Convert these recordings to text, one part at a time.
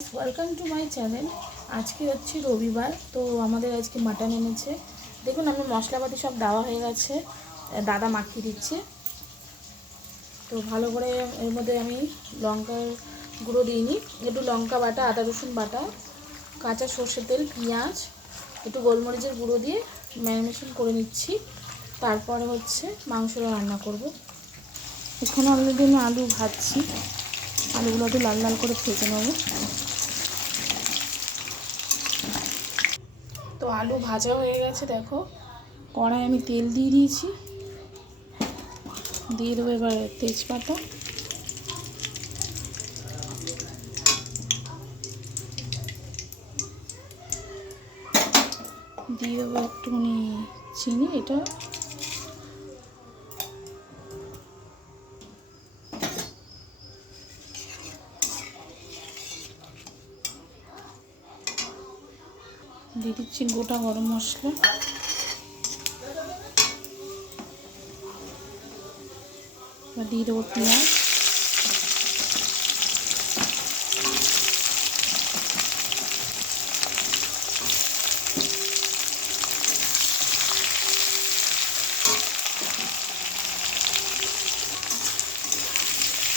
Welcome to my channel. আজকে হচ্ছে রবিবার, তো আমাদের আজকে মাটন এনেছে। দেখুন আমি মশলাপাতি সব দেওয়া হয়ে গেছে, দাদা মাখিয়ে দিচ্ছে। তো ভালো করে এর মধ্যে আমি লঙ্কার গুঁড়ো দিইনি, একটু লঙ্কা বাটা, আদা রসুন বাটা, কাঁচা সর্ষের তেল, পেঁয়াজ, একটু গোলমরিচের গুঁড়ো দিয়ে ম্যারিনেশন করে নিচ্ছি। তারপরে হচ্ছে মাংসটা রান্না করব। এখানে অলরেডি আমি আলু ভাজছি, আলুগুলো একটু লাল লাল করে ভেজে নেবো। তো আলু ভাজা হয়ে গেছে, দেখো কড়াই আমি তেল দিয়ে দিয়েছি। দিয়ে দেবো এবার তেজপাতা, দিয়ে দেবো একটুখানি চিনি, এটা দিয়ে দিচ্ছি গোটা গরম মশলা, দিয়ে দেবো পেঁয়াজ,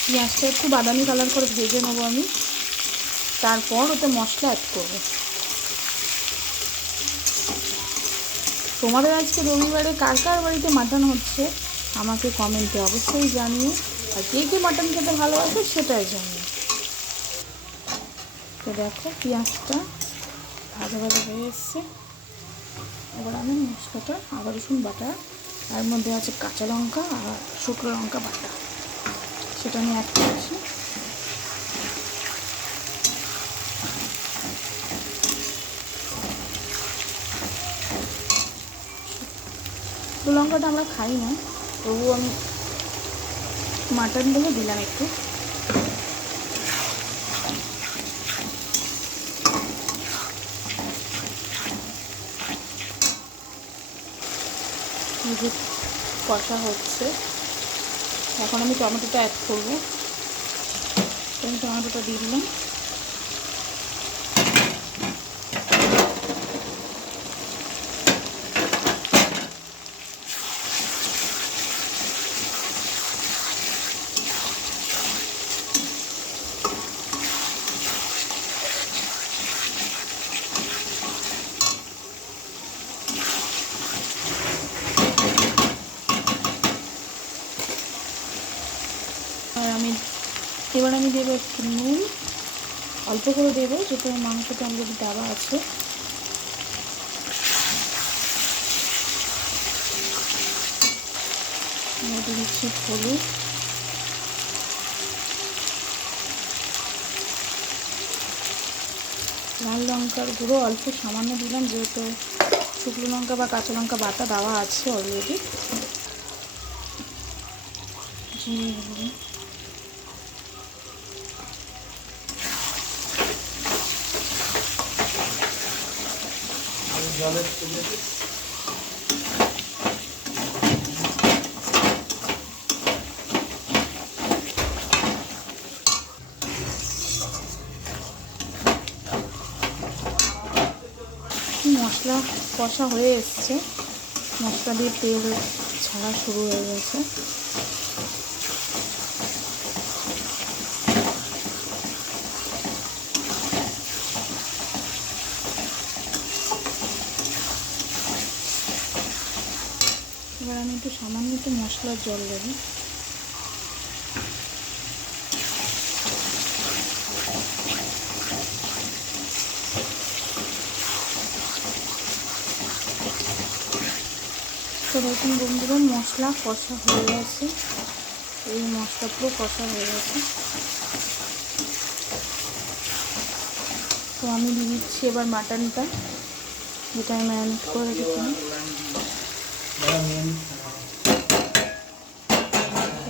পেঁয়াজটা একটু বাদামি কালার করে ভেজে নেবো আমি। তারপর ওতে মশলা অ্যাড করবো। তোমাদের আজকে রবিবারে কার কার বাড়িতে মাটন হচ্ছে আমাকে কমেন্টে অবশ্যই জানিও, আর কে কে মাটন খেতে ভালোবাসে সেটাই জানিও। তো দেখো পেঁয়াজটা ভাজা ভাজা হয়ে এসছে। এবার আমি মশলাটা, আদা রসুন বাটা, তার মধ্যে আছে কাঁচা লঙ্কা আর শুকনো লঙ্কা বাটা, সেটা আমি অ্যাড করছি। শুকনো লঙ্কাটা আমরা খাই না, তবুও আমি মাটন থেকে দিলাম একটু। কষা হচ্ছে, এখন আমি টমেটোটা অ্যাড করবো। আমি টমেটোটা দিয়ে দিলাম। এবার আমি দেবো একটু নুন, অল্প করে দেবো, যেহেতু মাংসটা অলরেডি দেওয়া আছে। দিয়ে দিচ্ছি হলুদ, লাল লঙ্কার গুঁড়ো অল্প সামান্য দিলাম, যেহেতু শুকনো লঙ্কা বা কাঁচা লঙ্কা বাটা দেওয়া আছে অলরেডি। জিরে গুঁড়ো, মশলা কষা হয়ে এসছে, মশলা দিয়ে তেল ছাড়া শুরু হয়ে গেছে। এবার আমি একটু সামান্য একটু মশলার জল দেবো। তো দেখুন বন্ধুরা, মশলা কষা হয়ে গেছে, এই মশলা পুরো কষা হয়ে গেছে। তো আমি দিয়ে দিচ্ছি এবার মাটনটা, যেটা আমি ম্যারিনেট করে রেখেছিলাম।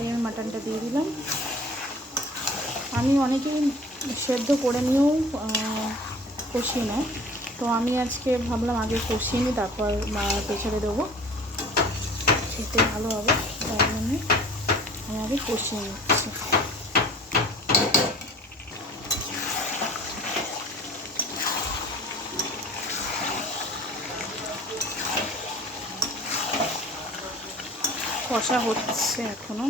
এই মাটনটা দিয়ে দিলাম। আমি অনেকেই সেদ্ধ করে নিয়েও কষিয়ে নেয়, তো আমি আজকে ভাবলাম আগে কষিয়ে নিই, তারপর প্রেসারে দেবো, খেতে ভালো হবে, তাই জন্য আমি আগে কষিয়ে নিচ্ছি। কষা হচ্ছে এখনো,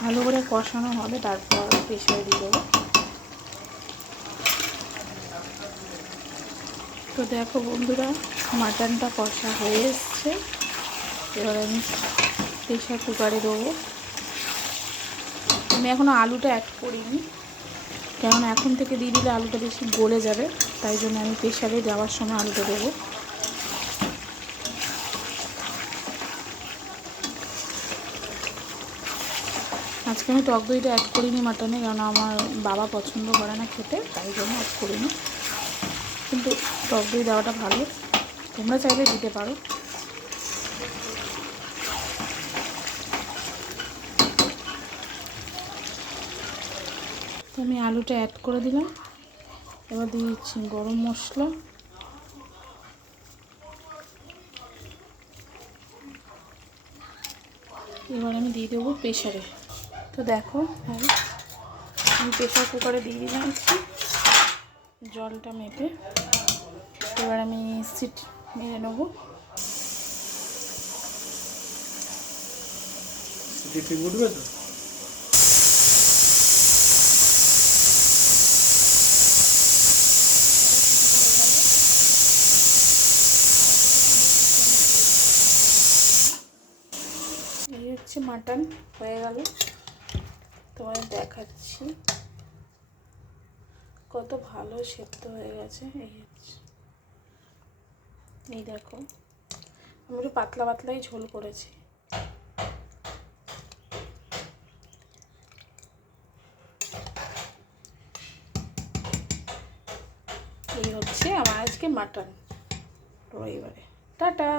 ভালো করে কষানো হবে, তারপর প্রেসারে দিয়ে দেবো। তো দেখো বন্ধুরা, মাটনটা কষা হয়ে এসছে। এবার আমি প্রেসার কুকারে দেবো। আমি এখনও আলুটা অ্যাড করিনি, কারণ এখন থেকে দিয়ে দিলে আলুটা বেশি গলে যাবে, তাই জন্য আমি প্রেসারে যাওয়ার সময় আলুটা দেবো। আজকে আমি টক দইটা অ্যাড করিনি মাটনে, কারণ আমার বাবা পছন্দ করে না খেতে, তাই জন্য অ্যাড করিনি। কিন্তু টক দই দেওয়াটা ভালো, তোমরা চাইলে দিতে পারো। তো আমি আলুটা অ্যাড করে দিলাম। এবার দিয়ে দিচ্ছি গরম মশলা, এবার আমি দিয়ে দেবো প্রেসারে। তো দেখো আমি প্রেসার কুকারে দিয়ে দিলাম জলটা মেপে। এবার আমি সিটি মেরে নেবো। উঠবে তো? এই হচ্ছে মাটন হয়ে গেল, তোমায় দেখাচ্ছি কত ভালো সেদ্ধ হয়ে গেছে। এই হচ্ছে, এই দেখো আমি একটু পাতলা পাতলাই ঝোল করেছি। এই হচ্ছে আমার আজকে মাটন রবিবারে। টাটা।